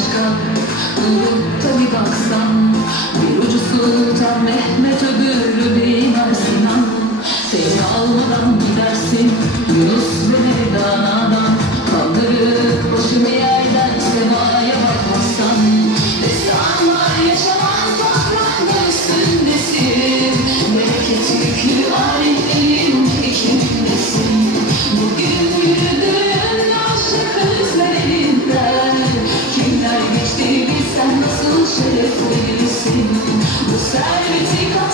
olsan Durup da bir baksan Bir ucu Sultan Mehmet öbürü Mimar Sinan. Seni almadan gidersin Yunus ve Mevlana'dan Kaldırıp başını yerden semaya bakmazsan Destanlar yaşamaz toprağın üstündesin Bereket yüklü Если ты сильный, мы сами тихо